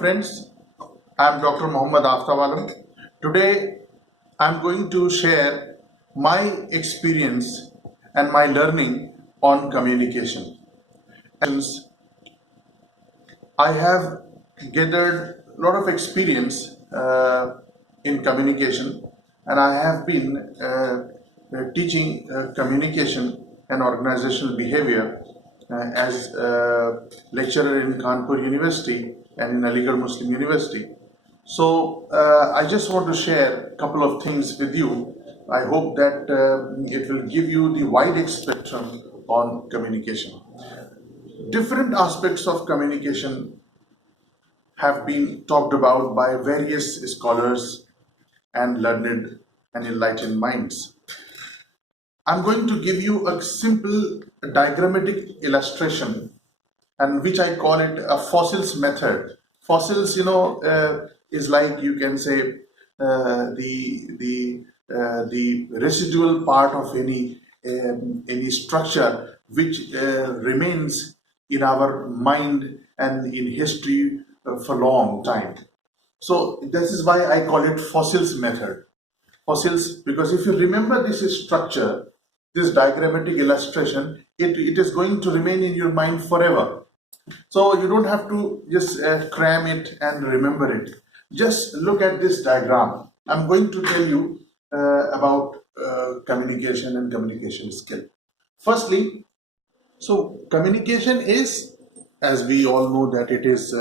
friends, I am Dr.Md.Aftab. Today I am going to share my experience and my learning on communication. I have gathered a lot of experience in communication, and I have been teaching communication and organizational behavior as a lecturer in Kanpur University and in Aligarh Muslim University. So I just want to share a couple of things with you. I hope that it will give you the wide spectrum on communication. Different aspects of communication have been talked about by various scholars and learned and enlightened minds. I'm going to give you a simple diagrammatic illustration, and which I call it a fossils method. Fossils, is like, you can say, the residual part of any structure which remains in our mind and in history for a long time. So this is why I call it fossils method. Fossils, because if you remember this structure, this diagrammatic illustration, it is going to remain in your mind forever. So you don't have to just cram it and remember it. Just look at this diagram. I'm going to tell you about communication and communication skill. Firstly, so communication is, as we all know, that it is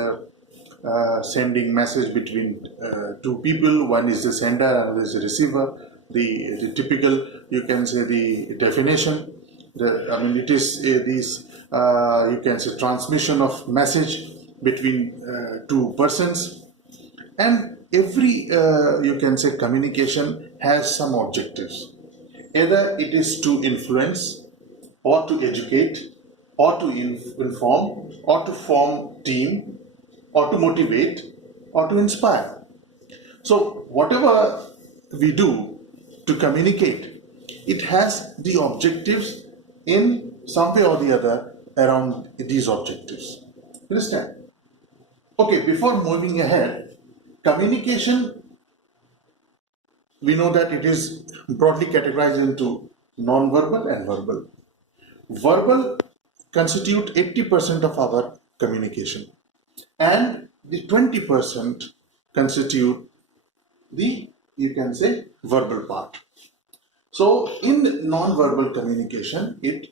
sending message between two people. One is the sender, another is the receiver. The typical, you can say, the definition. It is this, you can say, transmission of message between two persons. And every, you can say, communication has some objectives. Either it is to influence, or to educate, or to inform, or to form team, or to motivate, or to inspire. So whatever we do to communicate, it has the objectives in some way or the other around these objectives. Understand? Okay, before moving ahead, communication, we know that it is broadly categorized into non-verbal and verbal. Verbal constitute 80% of our communication, and the 20% constitute the, you can say, verbal part. So in non-verbal communication, it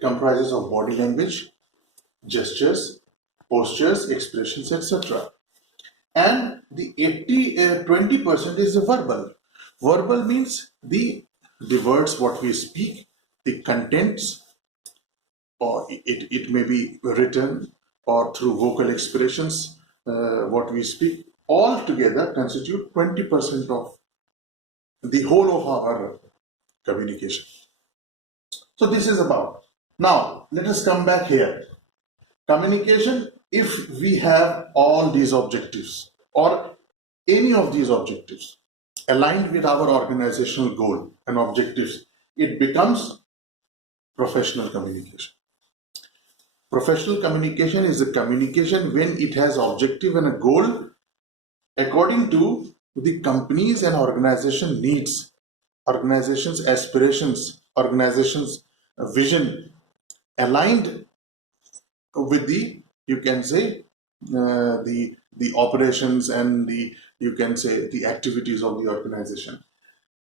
comprises of body language, gestures, postures, expressions, etc. And the 20% is the verbal. Verbal means the words what we speak, the contents, or it may be written or through vocal expressions, what we speak, all together constitute 20% of the whole of our communication. So this is about. Now let us come back here. Communication, if we have all these objectives or any of these objectives aligned with our organizational goal and objectives, it becomes professional communication. Professional communication is a communication when it has objective and a goal according to the company's and organization needs, organization's aspirations, organization's vision, aligned with the, you can say, the operations and the, you can say, the activities of the organization.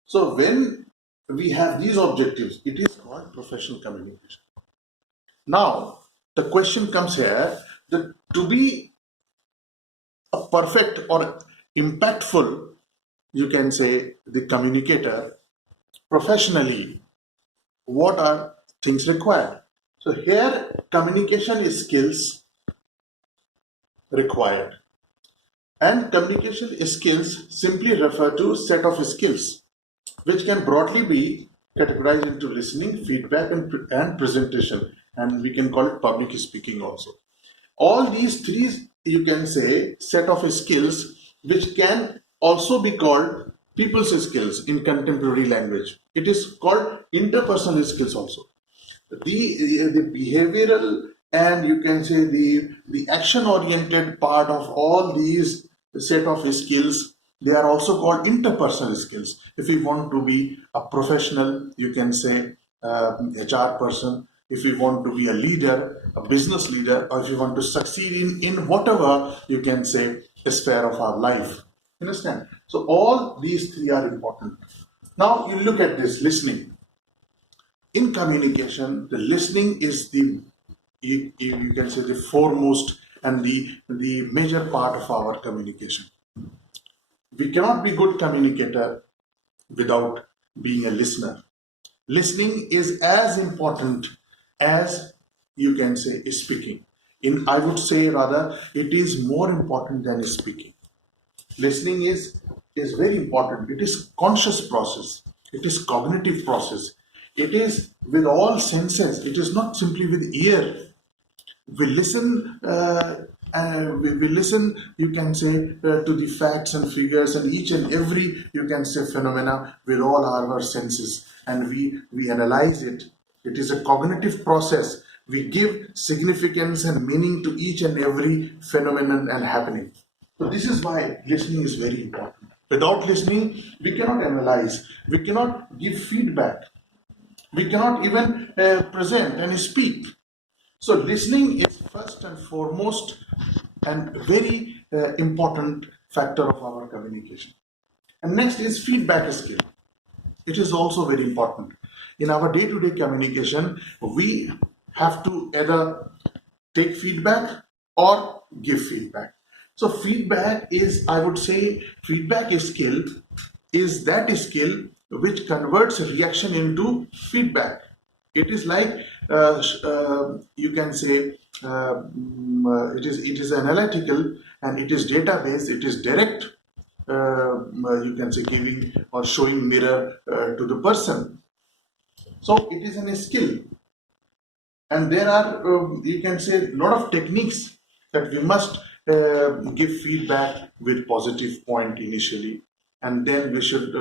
So when we have these objectives, it is called professional communication. Now the question comes here that to be a perfect or impactful, you can say, the communicator professionally, what are things required? So here communication is skills required, and communication skills simply refer to set of skills which can broadly be categorized into listening, feedback, and presentation, and we can call it public speaking also. All these three, you can say, set of skills which can also be called people's skills in contemporary language. It is called interpersonal skills also. The behavioral and you can say the action oriented part of all these set of skills, they are also called interpersonal skills. If you want to be a professional, you can say HR person. If you want to be a leader, a business leader, or if you want to succeed in whatever, you can say, a sphere of our life. Understand? So all these three are important. Now you look at this listening. In communication, the listening is you can say the foremost and the major part of our communication. We cannot be good communicator without being a listener. Listening is as important as, you can say, speaking. I would say rather it is more important than speaking. Listening is very important. It is conscious process. It is cognitive process. It is with all senses. It is not simply with ear. We listen, we listen, you can say, to the facts and figures and each and every, you can say, phenomena with all our senses, and we analyze it. It is a cognitive process. We give significance and meaning to each and every phenomenon and happening. So this is why listening is very important. Without listening, we cannot analyze, we cannot give feedback, we cannot even present and speak. So listening is first and foremost and very important factor of our communication. And next is feedback skill. It is also very important. In our day-to-day communication, we have to either take feedback or give feedback. So feedback is, I would say, feedback skill is that skill which converts reaction into feedback. It is like you can say it is analytical and it is database. It is direct. You can say giving or showing mirror to the person. So it is a skill, and there are you can say a lot of techniques that we must give feedback with positive point initially, and then we should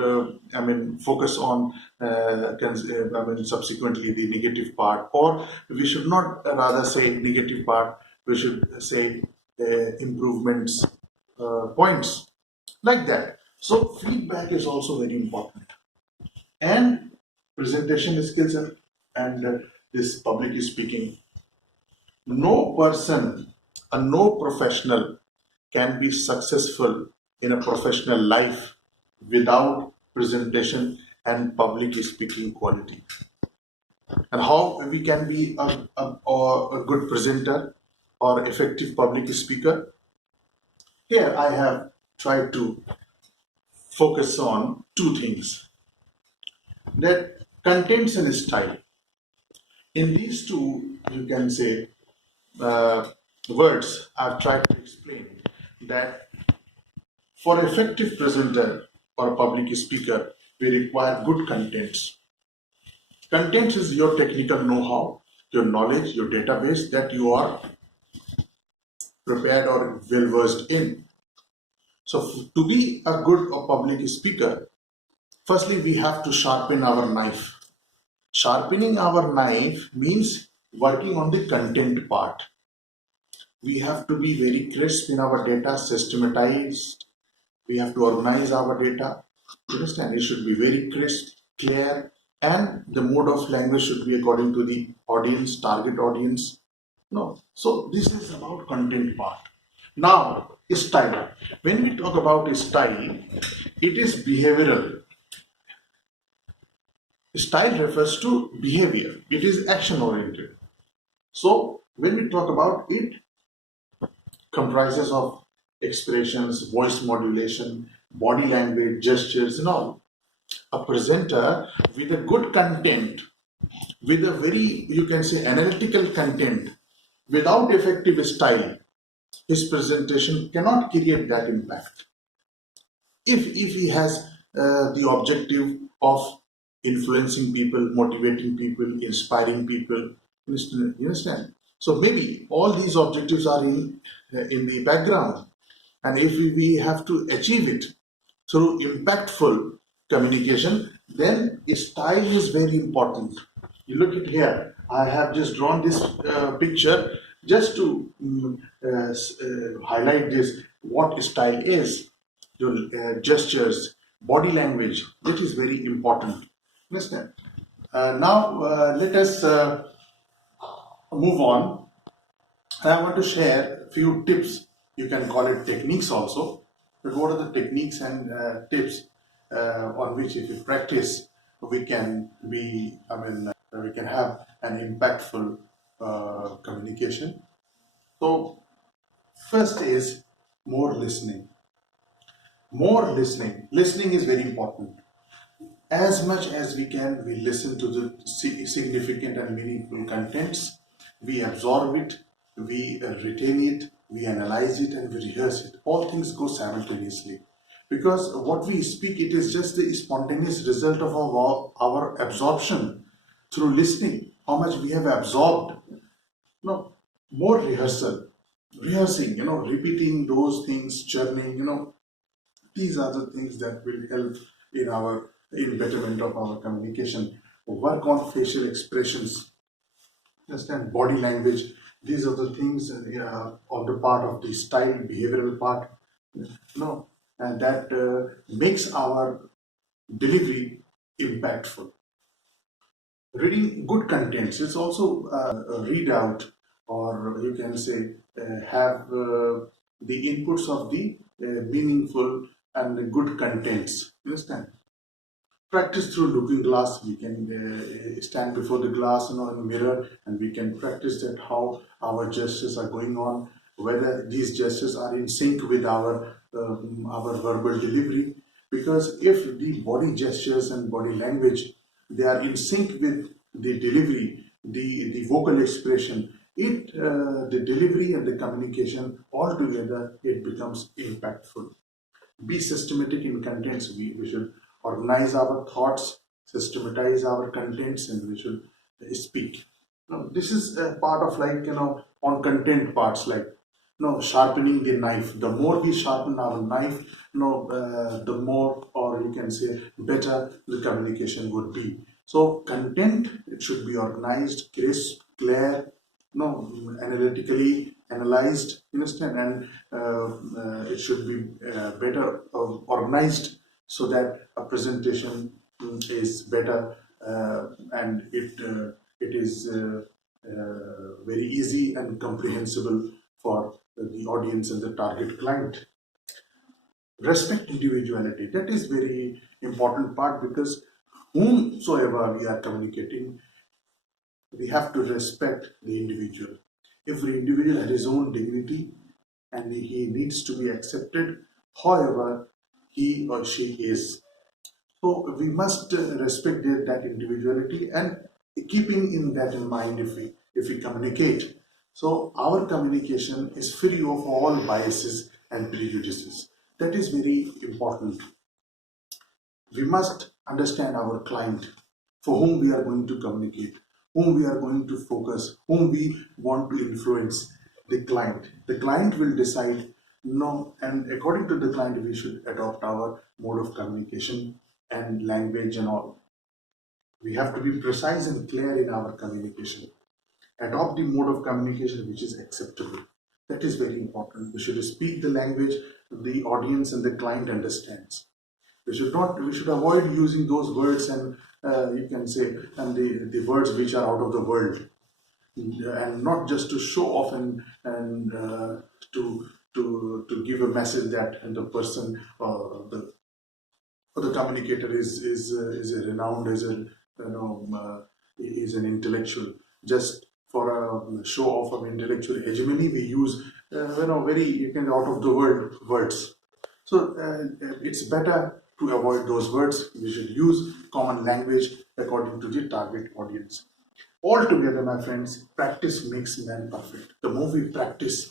focus on subsequently the negative part, or we should not rather say negative part, we should say improvements points, like that. So feedback is also very important, and presentation skills and this public speaking. No person and no professional can be successful in a professional life without presentation and public speaking quality. And how we can be a good presenter or effective public speaker? Here I have tried to focus on two things, that contents and style. In these two, you can say, words, I've tried to explain that for effective presenter or public speaker, we require good contents. Contents is your technical know-how, your knowledge, your database that you are prepared or well versed in. So to be a good public speaker, firstly we have to sharpen our knife. Sharpening our knife means working on the content part. We have to be very crisp in our data, systematized. We have to organize our data. You understand? It should be very crisp, clear, and the mode of language should be according to the audience, target audience. No. So this is about content part. Now, style. When we talk about style, it is behavioral. Style refers to behavior. It is action oriented. So when we talk about it, comprises of expressions, voice modulation, body language, gestures, and all. A presenter with a good content, with a very, you can say, analytical content, without effective style, his presentation cannot create that impact. If he has the objective of influencing people, motivating people, inspiring people, you understand? So maybe all these objectives are in the background, and if we have to achieve it through impactful communication, then style is very important. You look at here, I have just drawn this picture just to highlight this what style is. Your gestures, body language, that is very important. Understand? Now let us move on. I want to share a few tips. You can call it techniques also. But what are the techniques and tips on which, if you practice, we can be, we can have an impactful communication. So, first is more listening. More listening. Listening is very important. As much as we can, we listen to the significant and meaningful contents, we absorb it, we retain it, we analyze it, and we rehearse it. All things go simultaneously, because what we speak, it is just the spontaneous result of our absorption through listening, how much we have absorbed. No, more rehearsing, repeating those things, churning, these are the things that will help in betterment of our communication. Work on facial expressions, understand body language. These are the things on the part of the style, behavioral part, and that makes our delivery impactful. Reading good contents is also a readout, or you can say have the inputs of the meaningful and the good contents. Understand? Practice through looking glass. We can stand before the glass, in mirror, and we can practice that how our gestures are going on, whether these gestures are in sync with our verbal delivery. Because if the body gestures and body language, they are in sync with the delivery, the vocal expression, it the delivery and the communication altogether, it becomes impactful. Be systematic in contents. We should organize our thoughts, systematize our contents, and we should speak. Now, this is a part of, like, on content parts, like, sharpening the knife. The more we sharpen our knife, the more, or you can say, better the communication would be. So content, it should be organized, crisp, clear, analytically analyzed, you understand, and it should be better organized, so that a presentation is better, and it is very easy and comprehensible for the audience and the target client. Respect individuality. That is very important part, because whomsoever we are communicating, we have to respect the individual. Every individual has his own dignity, and he needs to be accepted however he or she is. So we must respect that individuality, and keeping in that in mind, if we communicate, so our communication is free of all biases and prejudices. That is very important. We must understand our client, for whom we are going to communicate, whom we are going to focus, whom we want to influence. The client. The client will decide, and according to the client, we should adopt our mode of communication and language and all. We have to be precise and clear in our communication. Adopt the mode of communication which is acceptable. That is very important. We should speak the language the audience and the client understands. We should avoid using those words, and you can say, and the words which are out of the world, and not just to show off, and to give a message that the person, the communicator is a renowned, is an intellectual. Just for a show off of intellectual hegemony, we use very, out of the world words. So it's better to avoid those words. We should use common language according to the target audience. Altogether, my friends, practice makes man perfect. The more we practice,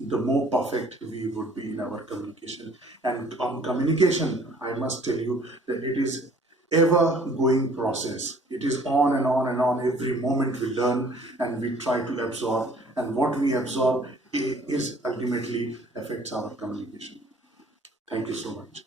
the more perfect we would be in our communication. And on communication, I must tell you that it is ever going process. It is on and on and on. Every moment we learn and we try to absorb, and what we absorb is ultimately affects our communication. Thank you so much.